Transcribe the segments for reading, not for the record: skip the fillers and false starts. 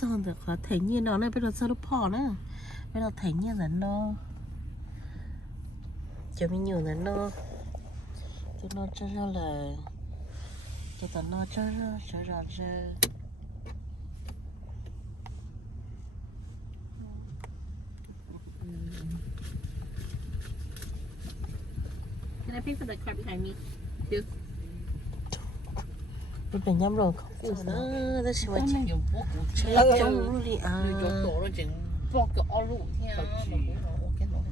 cho được thể nhiên đó này bây giờ sao nó phò nữa bây giờ thể nhiên là nó cho mình nhiều là nó cho nó cho là cho tao nó cho Can I pay for the car behind me? Too. mình phải nhắm rồi không có nữa đó chỉ mà chỉ dùng bố cụ chơi trong đi à dùng tổ nó chừng bó cái ô lụ theo mà cũng nó ok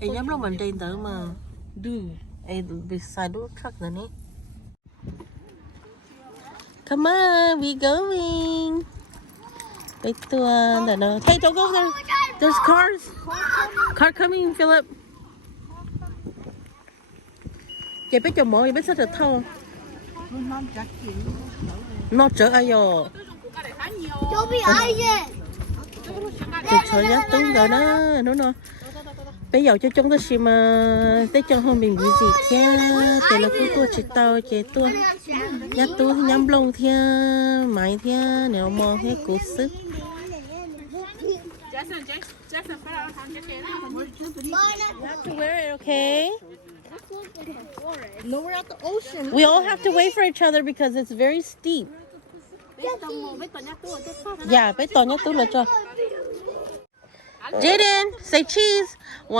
nó nhắm rồi mình trên tới mà đưa beside the truck rồi nè come on we going cái tua là nó hey don't go there there's car coming Philip chị biết cho mọi biết sao được thâu nó chở ai rồi Chỗ bị ai vậy? chị chờ nhá tung rồi đó nó bây giờ cho chúng tôi xem mà tới cho hôm mình bị gì kia thì là tôi chỉ tao chỉ tôi nhát tôi nhắm lông theo máy theo nếu mò theo cố sức to wear it, okay? No, we're at the ocean. We all have to wait for each other because it's very steep. Yeah, bé to nhất tôi là cho. Jaden, say cheese. 1,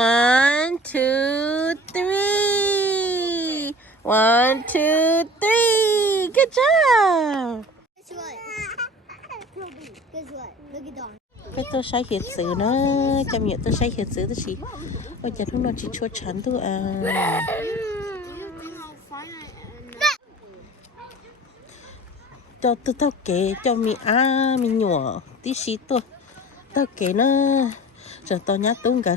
2, 3. 1, 2, 3. Good job. Guess what? Look at Don. Cái tôi sai hiện sự nó chăm nhận tôi sai hiện sự tôi chỉ ôi giờ lúc nó chỉ chua chán thôi à cho tôi tao kể cho mi mi nhỏ tí xí tôi tao kể nó giờ tao nhát tung cả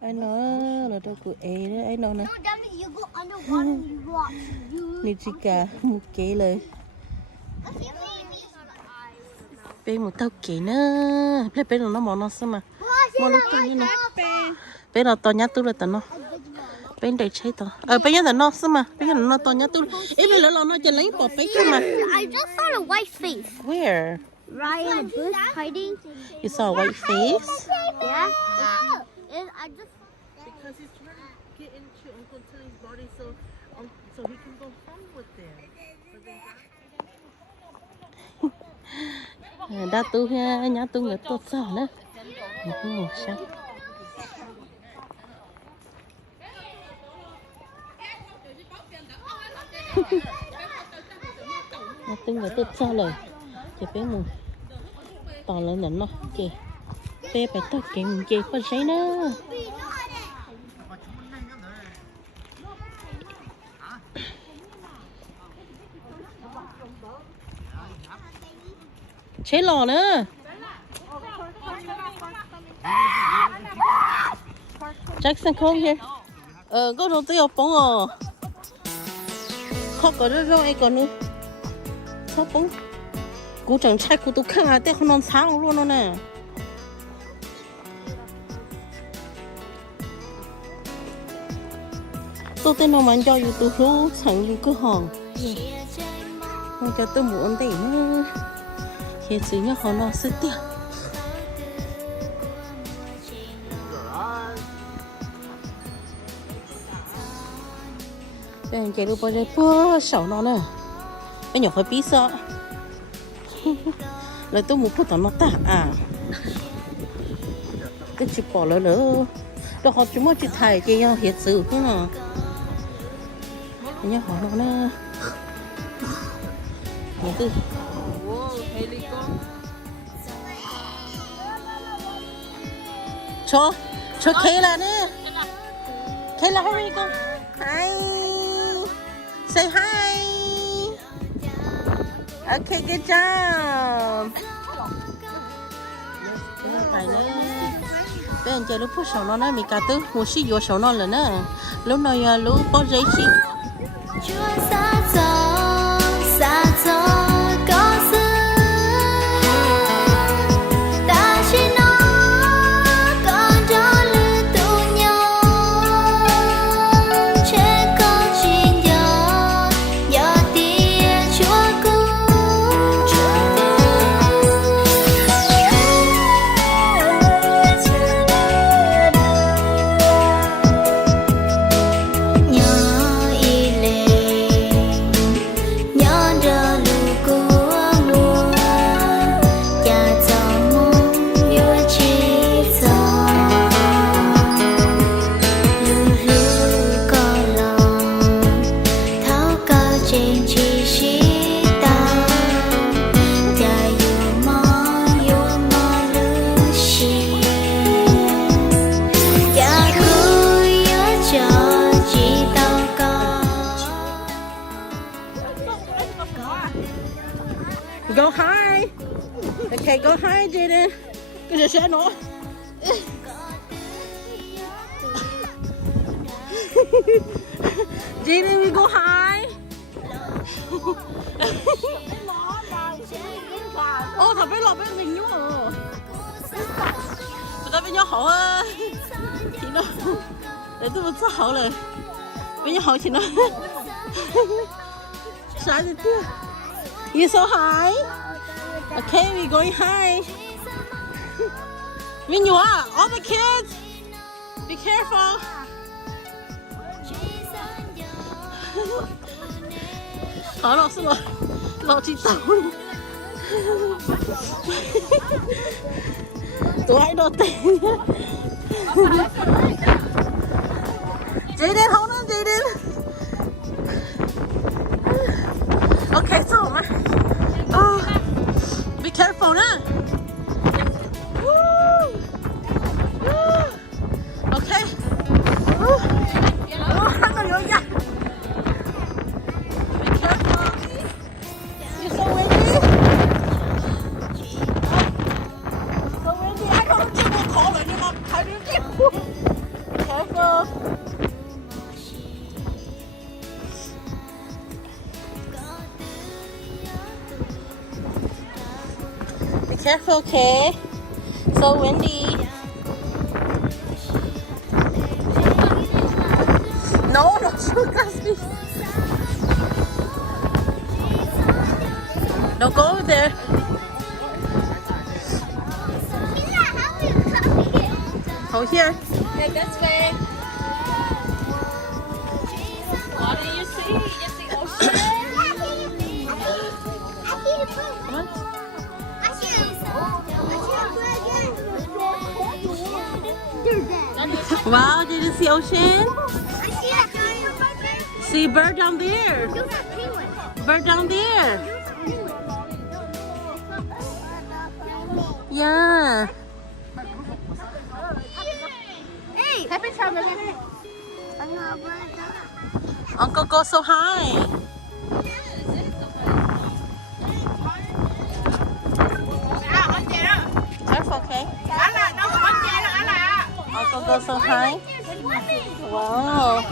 anh nói là tôi cứ ế đấy anh nói nè nị chỉ cả một kể lời bên một tao kỹ nữa bên nó món nó sao mà món lúc tôi như này bên nó to nhất tôi là tao nó bên đây chơi tao bên nhà nó sao mà bên nó to nhất tôi ấy bên nó chỉ lấy bỏ bên thôi mà I just saw a white face. where Right in the bush hiding. you saw a white face Yeah. I just. because he's trying to get into Uncle Tilly's body so he can go home with them đã tu ha nhá tu người tốt sao nữa một cái màu xanh nhá tu người tốt sao rồi chỉ bé mù to lên là nó kì bé phải tốt kì mình kì có giấy nữa chế lò nữa Jackson come here có đồ tôi học bóng khó có đứa rồi còn nữa khó bóng cú chẳng chạy cú tôi khăng à té không non sáng luôn đó nè tôi tên nó mà cho YouTube luôn chẳng dùng cứ hòn không cho tôi muốn để nữa khi xử nhá họ nó sẽ tiếc bên chạy được bao giờ bữa sầu nó nè bên nhỏ hơi bí sợ lời tôi muốn phút nó ta à cái chỉ bỏ lỡ lỡ đó họ chúng mới chỉ thải cái nhau hiện sự thế nào nhá họ nó nè những cái cho Kayla nè Kayla hurry go hi say hi okay good job phải nè bên chơi lúc phút sau nó nói mình cả tư một xí vô sau nó là nè lúc này lúc có giấy xí Jaden. Cái gì sẽ nó. Jaden, we go high. Ô, thật với lọt với mình nhú à. Tụi ta với nhau hậu á. Chị nó. Để tôi một số hậu rồi. Với nhau hậu chị nó. Sao thế kia? You're so high. Okay, we're going high. When you are, all the kids, be careful. Khó lọt xuống rồi. Lọt chị tàu. Tụi hãy đột tiền nhé. Jaden, hold on, Jaden. Okay, so oh, be careful, huh? Woo! Woo! Okay. Oh, hang on, yeah. Be careful. You're so windy. So windy. I don't know what call it. You must try to get. Be careful. Be careful, okay? So windy. No, not so gusty. Don't go over there. Hold here. Okay, this way. What do you see? You see ocean? Come on. Wow, did you see ocean? See bird down there. Bird down there. Yeah. Hey! Happy traveling. Uncle goes so high. Careful, okay? Uncle goes so high. Wow.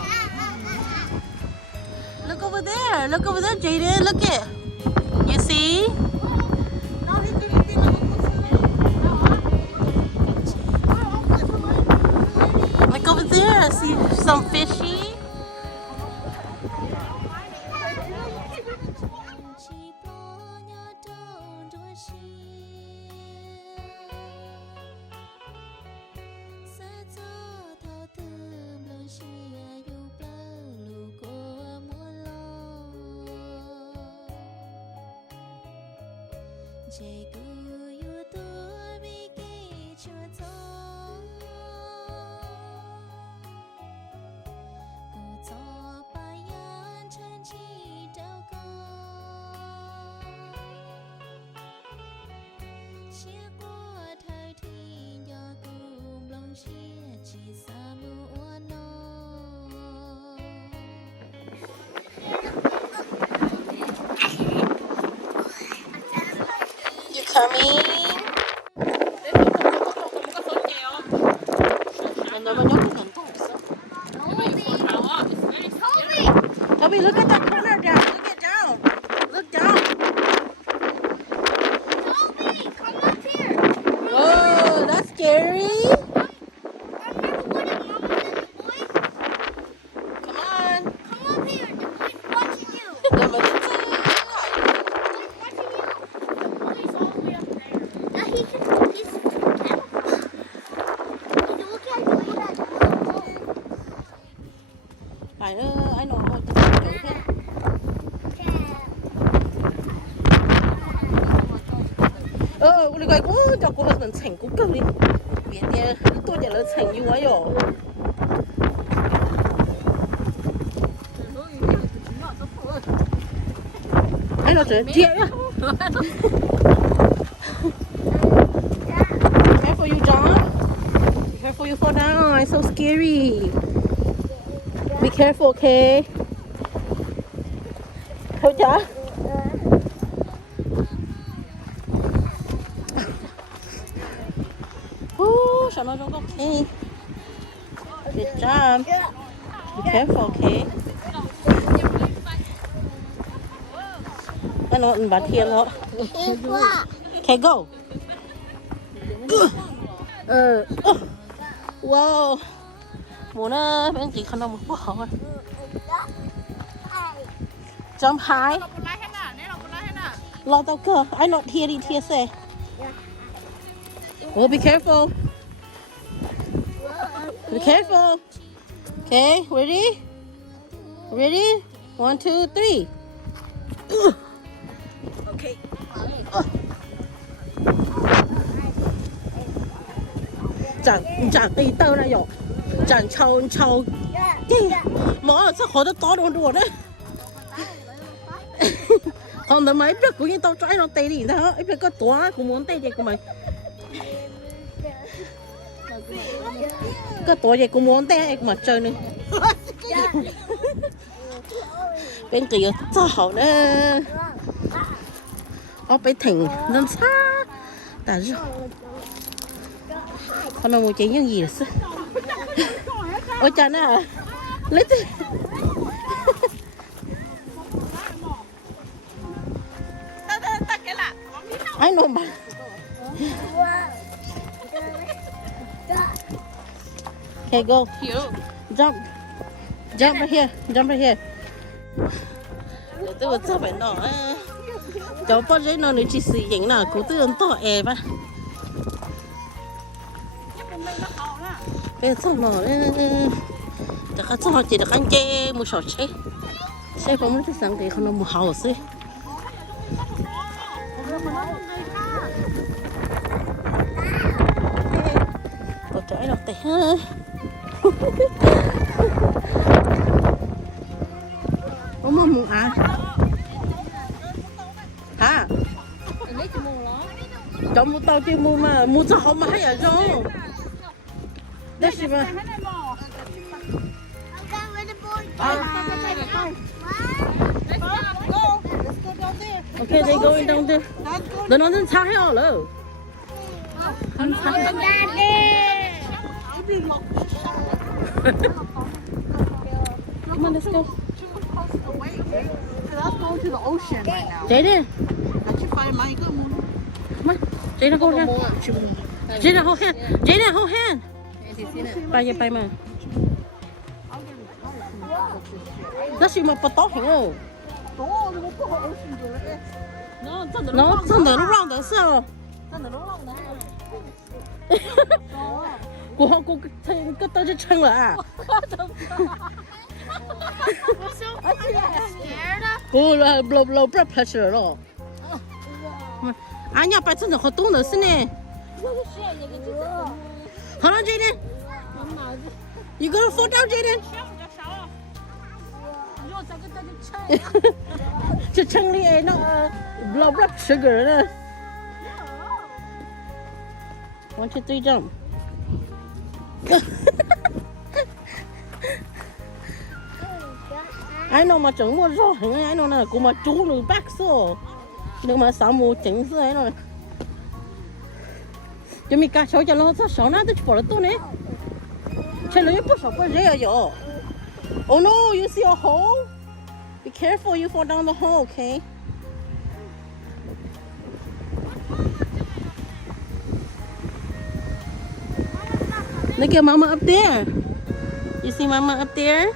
Look over there. Look over there, Jaden. Look it. You see? Look over there. See some fishy? You coming? Toby, look at that corner down. Look it down. Look down. Toby, come up here. Whoa, that's scary. Come on. Come up here. The boy's watching you. The boy's watching you. He's all the way up there. Now he's look at you. Phải anh nói một cái gì thế? 우리 가 이거 자꾸 하는 챙고 거리. 위에 또 내려 챙기 와요. anh nói chuyện kia á. Careful you John. Careful you fall down. It's so scary. Be careful, okay? Thôi chả. cho nó trong okay. Good job. Be careful, okay? Nó nó bắn thiên đó. Okay, go. Wow. Muốn bên chị không đâu một bước hỏi. Jump high. Lo tao cơ. I not here đi here say. Oh, be careful. Be careful. Okay, ready? Ready? 1, 2, 3. Okay. Chẳng đi tao ra rồi. Chẳng trâu. Mở sao khó to đùa đấy. Không được mấy biết của những tao trái nó tê đi đó. Biết có toa cũng muốn tê của mày. Cái tổ gì cũng muốn té mà chơi nữa. Bên kia tao nữa. Ở bên thỉnh nên xa. Tại sao? Con nào một chế những gì vậy? Ôi cha nè. Lấy đi. Ai nói mà. Okay, go. Jump. Jump right here. Jump right here. Để tôi cho bạn nó. Cháu bao giờ nó chỉ sử dụng nào cũng tôi ăn to ép á. Bây giờ nó chắc là nó chỉ được ăn chè một sọt chè. Chè phong nó sáng thì không nó một hào xí. Tôi trái đọc tay ha. Ông mua à? Hả? Cháu mua tao chứ mua mà mua sao không mà hay ở đâu? Đây gì mà? Okay, they going down there. Nó nói đến xa hết rồi. Không xa. Come on, let's go. That's going to the ocean right now. Jaden. Come on. Jaden, hold hand. Jaden, hold hand. Jaden, hold hand. Bay mà. Nó xì mà bắt tóc hình không? Nó chân nó rong được sao? Cô cái tao chỉ chân là. Cô là blow blood pressure rồi. Anh nhà phải chân được tốt nữa nè. Hold on, Jaden. You gonna fall down, Jaden? Chứ chân đi nó blow blood sugar nữa. 1, 2, 3, jump. Ai nó mà chẳng mua rõ hình ai nó là cũng mà chú nó bác số. Nhưng mà sao mua chính sự ấy rồi. Chứ mình cá sấu cho nó sao nó tôi bỏ nó nè. Chứ nó不少不热哟. Oh no, you see a hole? Be careful, you fall down the hole, okay? Look at Mama up there. You see Mama up there?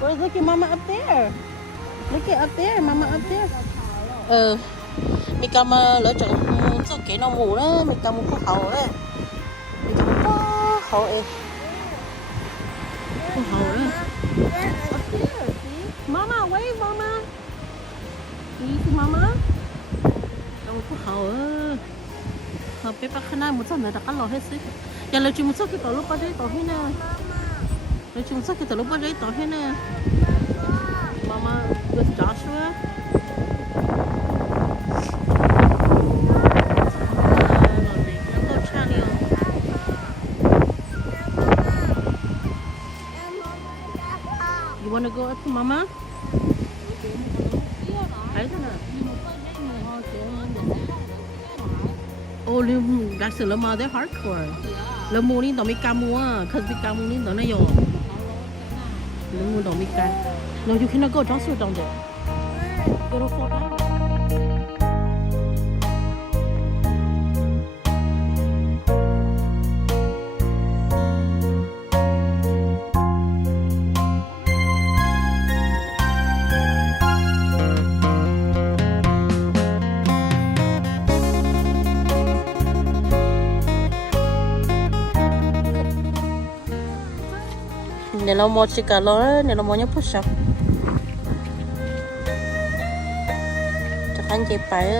Where's look at Mama up there? Look at up there, Mama up there. Mình cầm lỡ chọn cho cái nó mù đó, mình cầm một cái hậu đó. Mình cầm một hậu ấy. Cái hậu đó. Mama, wave Mama. You see Mama? Cầm một cái hậu á. Hợp với bác khana một số người ta cắt lò hết sức. Giờ lỡ chừng một số cái tổ lúc bao giờ tổ hết nè. Lỡ chừng một số cái tổ lúc bao giờ tổ hết nè. Mama with Joshua. You want to go up to Mama? Thấy thế nào? đặc sự là mà they're hardcore. Là mua đi tao mới cam mua, cause bị cam mua đi tao nó yo. Là mua tao mới cam. No, you cannot go just down there. You don't fall down. Nếu nó mua chỉ cả lối, nếu nó mua nhớ phút sao? Chắc anh chị phải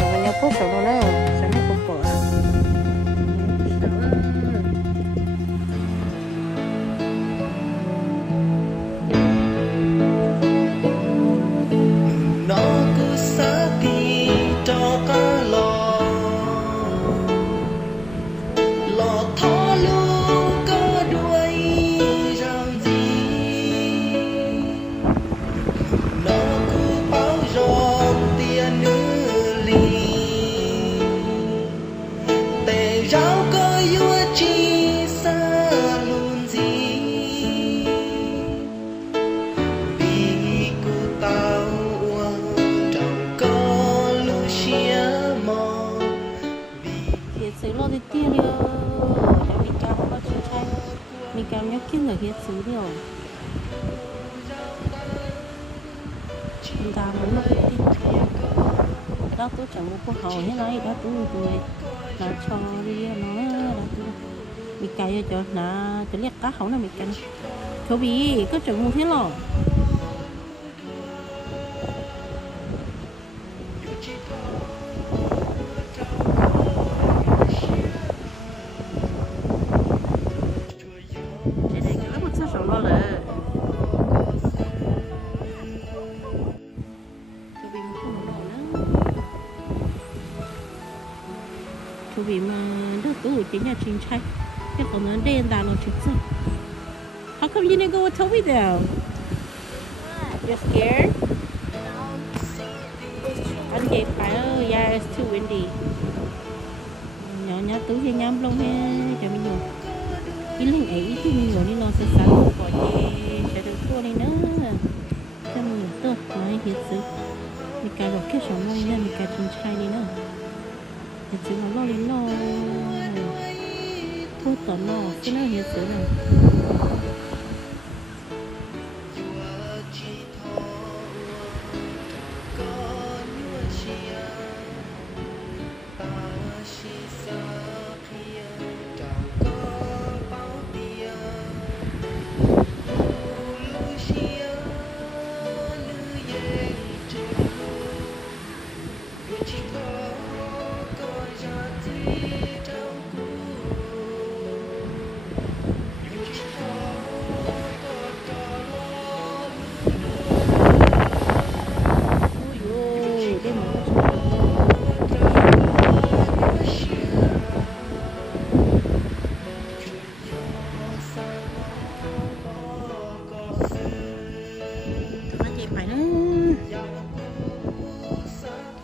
nó nhớ phút sao đó, sao nó không bỏ? Nó cứ sát đi cho cả lò thó luôn có đuôi rằng gì nó cứ bao giọt tiền nữ lì tề rau có yếu chi xa luôn gì vì cô tao chẳng có lưu xia mò Hiện sự lo đi tiền đi mình cam có chữ trai mình cam nhớ kiến là hiện sự đi rồi mình cam muốn nó đi đó tôi chẳng có hậu hết đấy đó tôi nó cho đi nó mình cài cho nó tôi liệt cá hậu nó mình cài không bị có chẳng muốn thế lò vì mà đó tôi chỉ nhà trình trai cái còn nó đen đàn nó chết rồi. How come you didn't go with Toby though? You're scared? Anh chị phải yeah, it's too windy. Nhỏ nhỏ tú thì nhắm lông he cho mình dùng. Cái linh ấy thì mình dùng đi nó sẽ sáng bỏ chè sẽ được tua đi nữa. Cho mình dùng tốt nói thiệt sự. Mình cài được cái sóng môi nên mình cài trình trai đi nữa. Thật sự nó lo lên lo thôi tỏ lo cái nó hiện sự này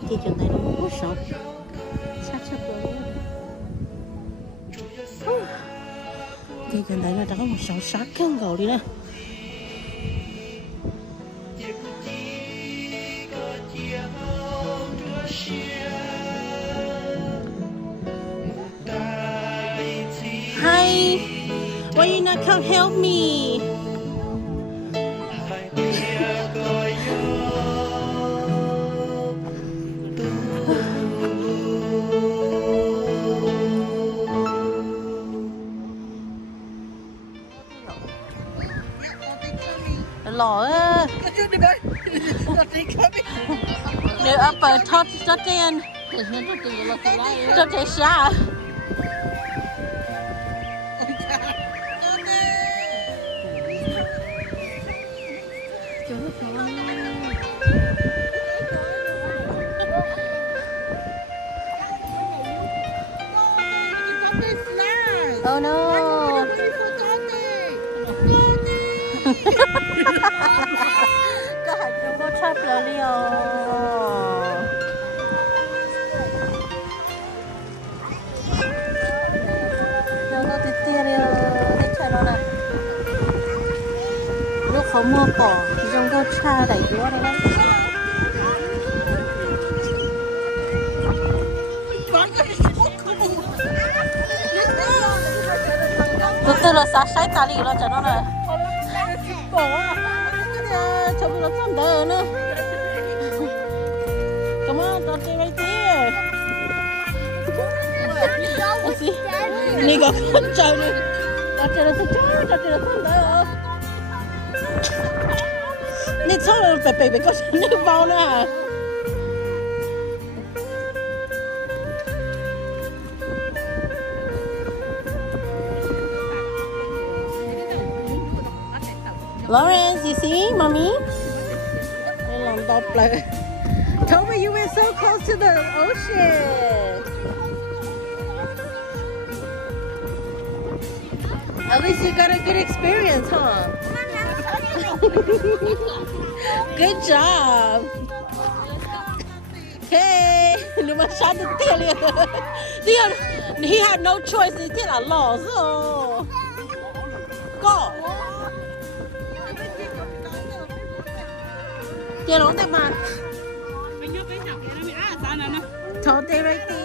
chị trường này nó có sọc sát rồi chị trường này là đã có một sọc sát cân gầu đi đó Hi, why you not come help me? Lỏ á. Nếu upper top rất đen. Rất đen xa. Oh no. Có hạt trong có trap là đi có mua bỏ trong có cha đẩy đũa đó đấy. Tôi là sao sai ta đi lo cho nó này. Bỏ cho nó không đỡ nữa. Come on, don't stay right there. Nè có con trâu này. Đó chơi là không đỡ. Nè sao là phải có nước vào nữa. Lawrence, you see, mommy? Told me you were so close to the ocean. At least you got a good experience, huh? Good job. Okay, nhưng mà sao được tiền liền? He had no choice. He did a loss. So go. Tiền nó đẹp mà. Thôi thế right there.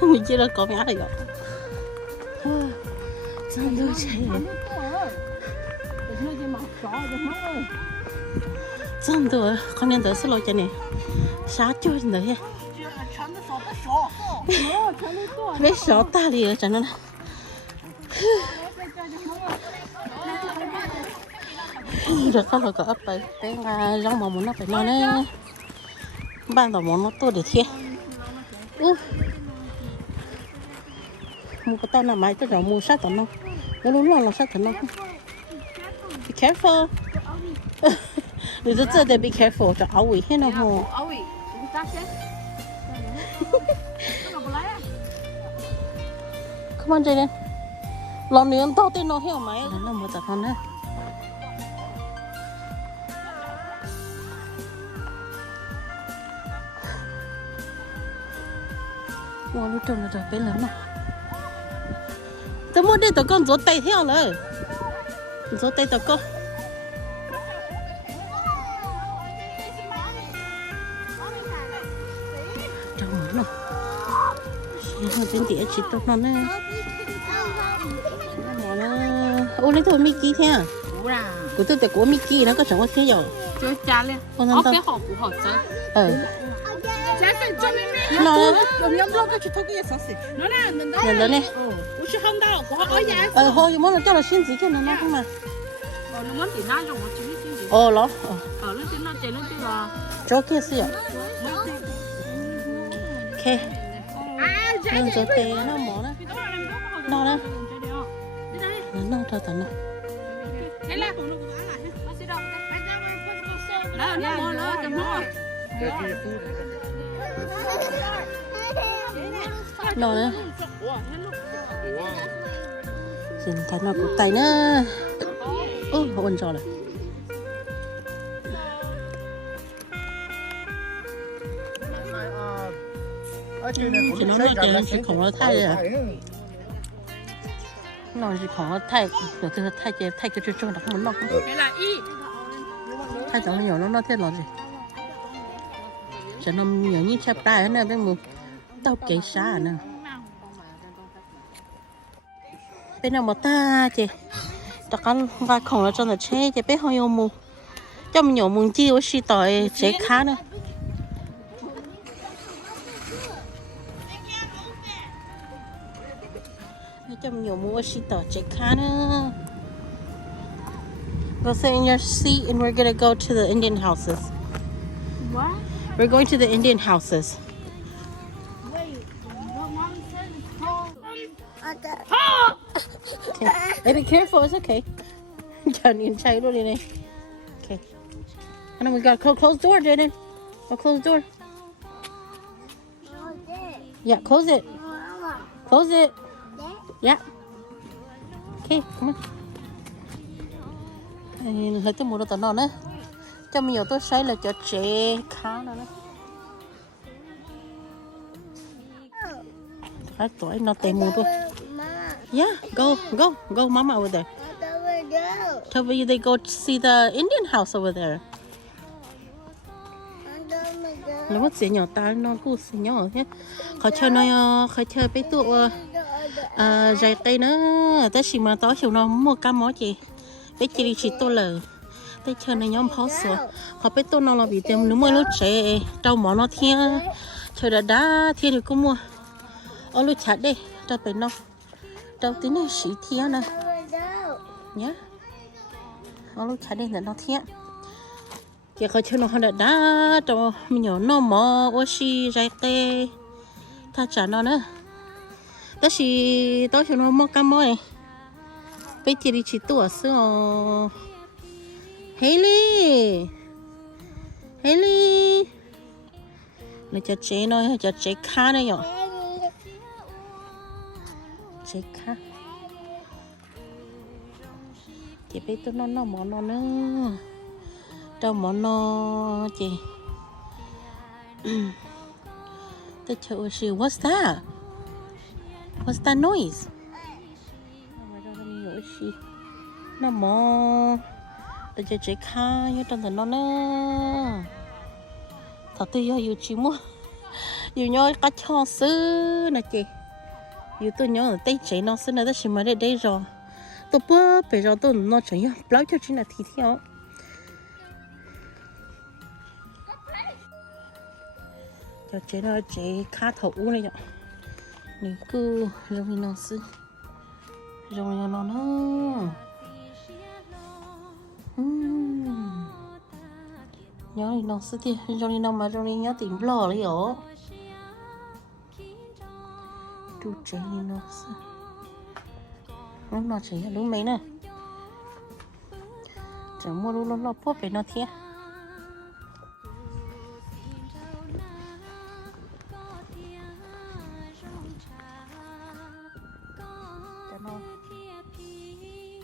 Mình chưa có mẹ rồi. Sao đưa chạy真的，可能都是老家呢，啥酒真的呀，没少大力了，真的。Rồi có là có ấp bay, bé rong mà muốn nó phải nói đấy, ban đầu muốn nó to để thiệt. Mua cái tao làm máy tôi rồi mua sát tao nó luôn là sát tao nó. Be careful. Người ta chơi để be careful cho áo quỷ hết nó hồ. Come on, Jaden. Lòng nữa to tên nó hiểu máy. Nó mua tập con đấy. Wow, lúc trông là trời bé lớn này. Tôi mua đây tao con gió tay theo rồi. Gió tay tao con. Nó trên tỉa chỉ tốt nó nè. Ô lấy thôi Mickey thế à? Của tôi của Mickey nó có chẳng có thế rồi. Chơi cha lên. Có cái hộp của họ chơi. Nó nè. Nè. Hồi muốn là cho là xin gì cho nó không mà. Nó muốn thì nó dùng nó chỉ xin gì. Nó. Lên trên nó chạy lên trên là. Chỗ kia xíu. Ok. Nên cho tê nó mỏ đó. Nó đó. Nó thôi tao nó. Nó đó. Xin thấy nó của tay nữa. Ôn cho này. Thì nó nói chuyện chỉ khổng nó thay rồi. Nó chỉ khổng nó thay, rồi từ thay cái chuyện trong đó không muốn nó. Thay giống nhiều nó thế là gì? Cho nó nhiều như chắp tay nữa bên một tao kể xa nữa. Bên nào mà ta chị, ta con vai khổng nó trong là chế chị biết hơi yêu mù, trong nhiều mùng chiêu xí tỏi chế khá nữa. Trong nhiều mua xí tỏi chế khá nữa. Go sit in your seat and we're gonna go to the Indian houses. What? We're going to the Indian houses. Wait, what mom said is called. Okay. Hey, be careful, it's okay. Johnny and Chai really. Okay. And then we gotta close the door, Jaden. Go close the door. Yeah, close it. Close it. Yeah. Okay, come on. Lấy tôi mua đồ tao nữa. Cho mình tôi xây là cho trẻ khá nữa. 2 tuổi nó tệ mua tôi. Yeah, go, mama over there. Tell me they go see the Indian house over there. Nó mất xỉa nhỏ ta nó cũng xỉa nhỏ thế. Họ chơi bé tụ dạy tay nữa. Tới khi mà tối chiều nó mua cá mó chị. Bé chị đi chỉ tôi lờ. Tới chơi nó nhóm pháo sủa. Họ bé tụ nó là bị tiêm nó mua lúc trẻ. Trâu mỏ nó thiên. Chơi đá thiên thì cũng mua. Ở lúc chặt đi. Trâu bé nó. Trâu tí này xỉ thiên nè. Nhá. Ở lúc chặt đi là nó thiên. Chị có chơi nó hơn đá cho mình nhỏ nó mò oxy dạy tê ta trả nó nữa đó là tôi cho nó mò cam mồi bây giờ đi chỉ tuổi xưa Haley là cho chế nó cho chế khá này nhở chế khá chị bây tôi nó mò nó nữa trong món nó chị the tshooj. What's that noise? Nó mò để cho chị khai như trong nó nữa thật tôi yêu chị mua yêu nhau cá cho xứ nè chị yêu tôi nhớ là tay chị nó xứ này đó chỉ mà đây rồi tôi bơ bây giờ tôi nó chỉ nhớ bao cho chị là thì theo cho chế nó chế khá thấu này nhở nếu cứ rong nó xứ rong nó nhớ nó xứ thì rong nó mà rong nhớ tìm lò đấy nhở chú chế nó xứ nó chế đúng mấy nè chẳng mua luôn nó phốt về nó thiệt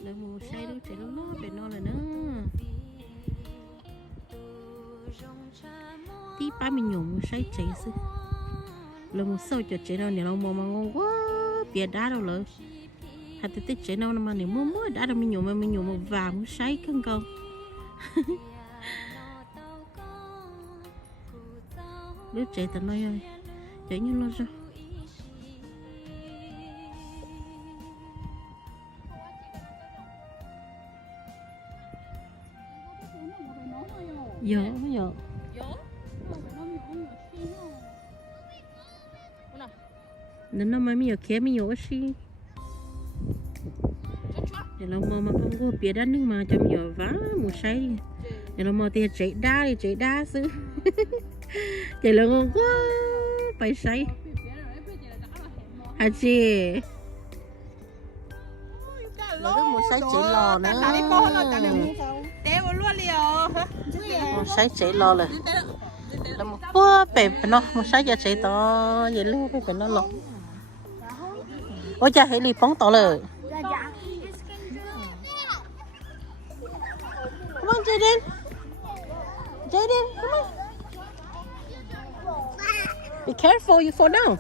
lấy một say đâu chạy nó về nó là nữa tí ba mình nhổ một say chạy xí lấy một sâu cho chạy đâu nè nó mà ngon quá bịa đá đâu lỡ hạt tít chạy đâu mà nếu mua đá đâu mình nhổ một vài một say cân câu lúc chạy tao nói ơi chạy như nó ra Yo. Nó mà mình kéo mình nhổ xí. Để nó mà không có bịa đá nước mà cho mình nhổ vá một say đi. Để nó mà thì chạy đá xứ. Chạy là ngon quá, phải say. Hả chị? Nó có một say chạy lò nữa. Một say chạy lò rồi là một bữa bể nó một say giờ chạy to vậy luôn cái nó lò ôi cha hãy đi phóng to rồi come on Jaden come on be careful you fall down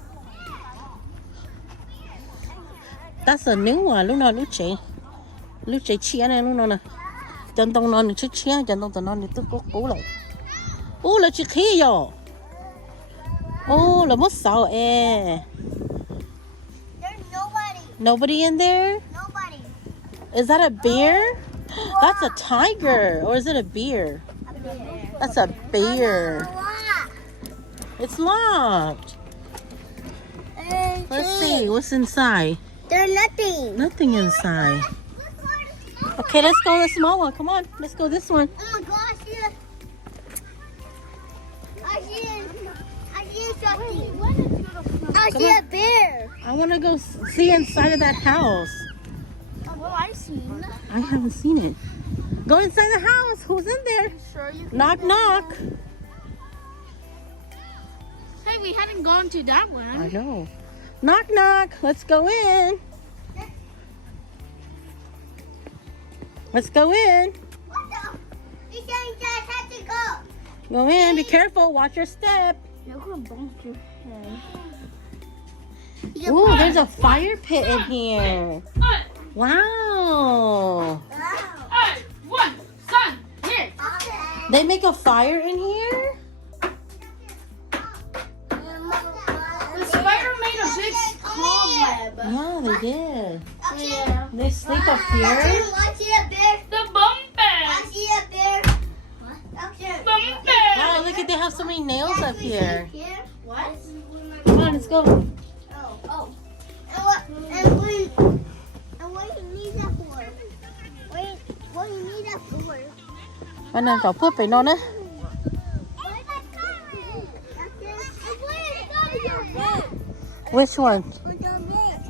that's a new one lúc chạy chia này lúc nào nè chân tông non chút chia chân tông non thì tôi cố lại là chỉ khi rồi là mất sao There's nobody in there nobody. is that a bear that's a tiger or is it a bear that's a bear it's locked let's see what's inside There's nothing inside. Okay, let's go the small one. Come on, let's go this one. Oh my gosh, I see something. I see a bear. I want to go see inside of that house. Well, I've seen. I haven't seen it. Go inside the house. Who's in there? Sure you Knock, knock. Hey, we haven't gone to that one. I know. Knock, knock. Let's go in. Let's go in. Go in. Be careful. Watch your step. Ooh, there's a fire pit in here. Wow. They make a fire in here? The spider made a big cobweb. Yeah, they did. Yeah. They sleep up here. I see a bear. The bumper. I see a bear. Bumper. Oh, look at they have so many nails up here. What? Come on, let's go. Oh. And what do you need that for? What do you need that for? Anh đang cậu phước phải non á. Which one?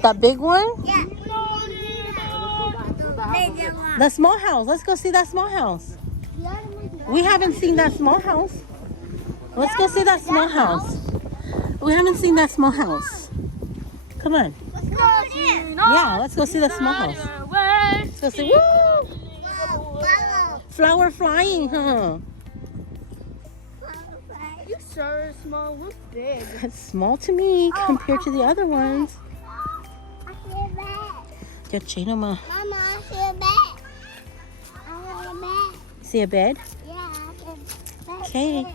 That big one? Yeah. The small house. Let's go see that small house. We haven't seen that small house. Let's go see that small house. We haven't seen that small house. Come on. Yeah, let's go see the small house. Let's go see. Woo! Flower flying, huh? You sure small, look big. It's small to me compared to the other ones. I see a bat. Get Gina, Ma. Mama, I see a bat. I have a bat. See a bed? Yeah, I see a bat. Okay.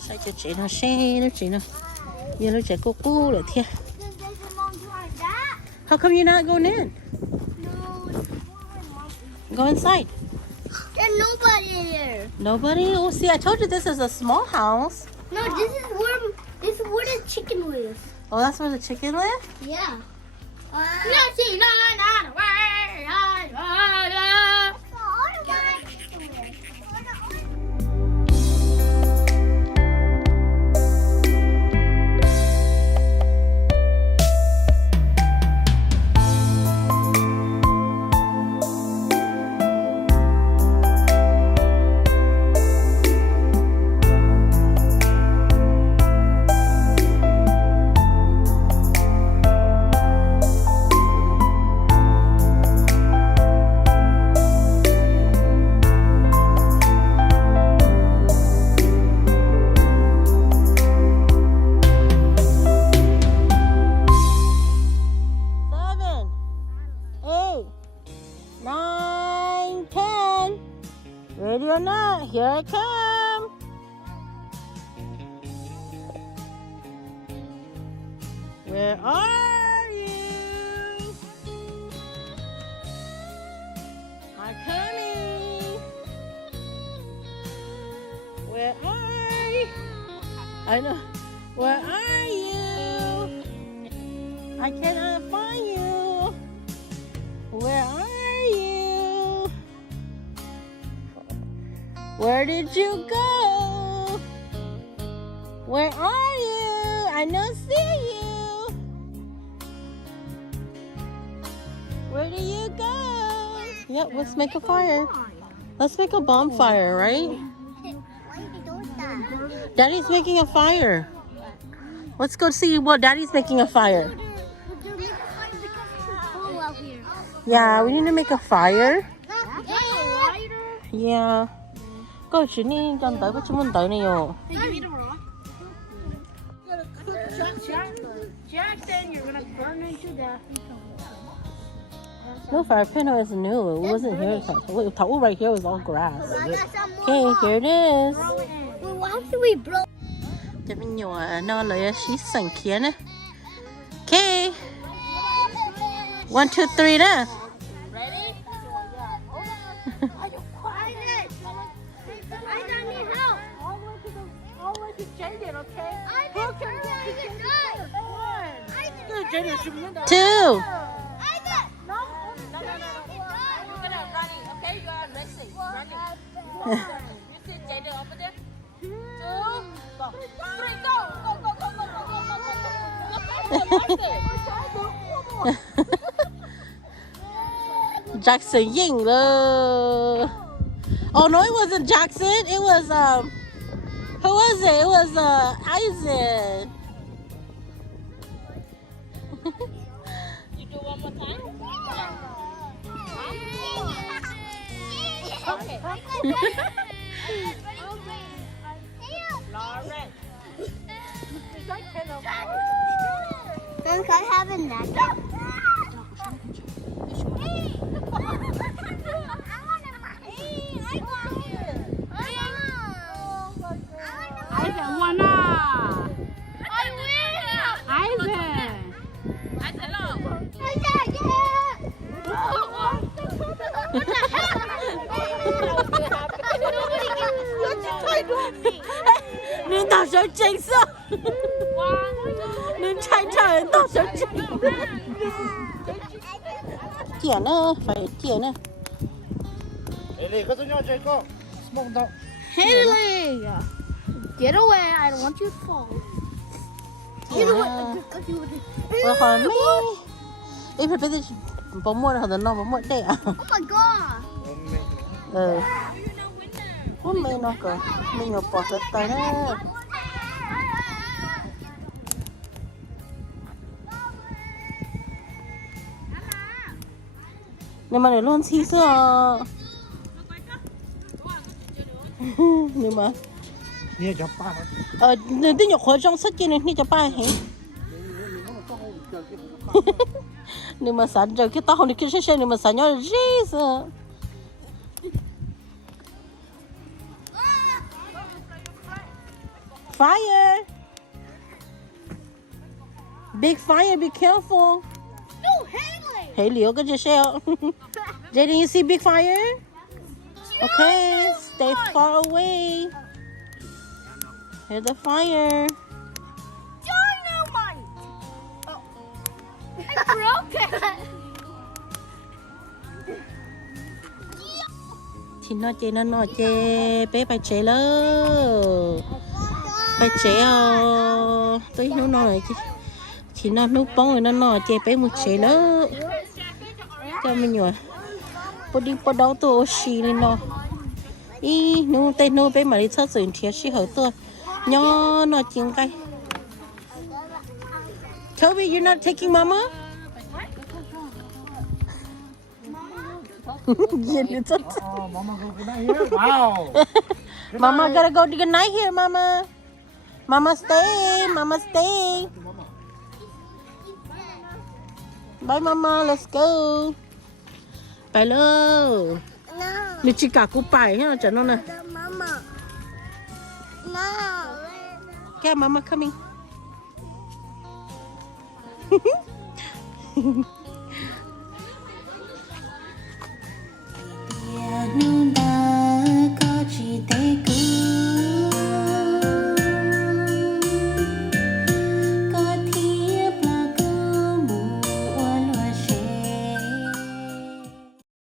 Sao cho chị nó xe đó chị nó. Giờ nó chạy cô lại thiệt. How come you're not going in? Go inside. There's nobody here. Nobody? Oh, see, I told you this is a small house. No, this is where the chicken lives. Oh, that's where the chicken live? Yeah. Ready or not, here I come. Where are you? I'm coming. Where are you? I know. Where are you? I cannot find you. Where are you? Where did you go? Where are you? I don't see you. Where do you go? Yep, let's make a fire. Let's make a bonfire, right? Daddy's making a fire. Let's go see what Daddy's making a fire. Yeah, we need to make a fire. Yeah. Go, Shinny, done by what's one done you. Jackson, you're gonna burn into death. No, fire pit is new. It wasn't here. Look, thaum right here was all grass. Okay, here it is. Why should we blow? Okay. 1, 2, 3 now. Ready? I don't need help. I'll let you change it, okay? I can turn it on. 2. No. You're gonna running, okay? You are racing, running. You see Jaden over there? 2, go. 3, go. Jackson Ying. Oh no, it wasn't Jackson. It was Who was it? It was Isaac. You do one more time? Okay. Lauren. Then can I have a napkin? Isaac won Isaac. Isaac, no. Nên đào sấu chênh sao? Nên trai trai đào sấu chênh. Chĩa nữa, phải chĩa nữa. Haley, có nhau chơi có. Smoke down. Haley! Get away, I don't want you to fall. Get away. Rồi khỏi mấy. Em phải biết bỏ mua rồi nó bỏ mua đây à? Oh my god! Hôm nay nó cơ, mình ngồi bỏ hết tay đó. Nhưng mà để luôn xí xưa. Nhưng mà Nghe cho ba. nên tới nhục khối trong sách kia này cho ba hả? Nhưng mà sáng giờ cái tao không được kia xe nhưng mà sáng nhỏ là gì sao? Fire! Big fire, be careful. No, Haley! Haley, look at your shell. Jaden, you see big fire? Okay, stay far away. Here's the fire. Dynamite! Oh. I broke it! Thì nó chê bé phải chế lơ. Phải chế tôi nó nói thì nó nấu bông rồi nó nói chê bé một chế lơ. Cho mình nhồi. Bố đâu tôi xì lên nó. Ý nấu tay nấu bé mà đi chơi rồi thì xì hở tôi. Nhỏ nó chinh cái. Toby, you're not taking mama? Oh, mama go good night here. Wow. Mama gotta go to good night here, mama. Mama stay, mama stay. Bye, mama. Let's go. Bye, love. No. Mình chỉ cả cú bài ha, chẳng nó nè. Mama. No. Okay, mama coming.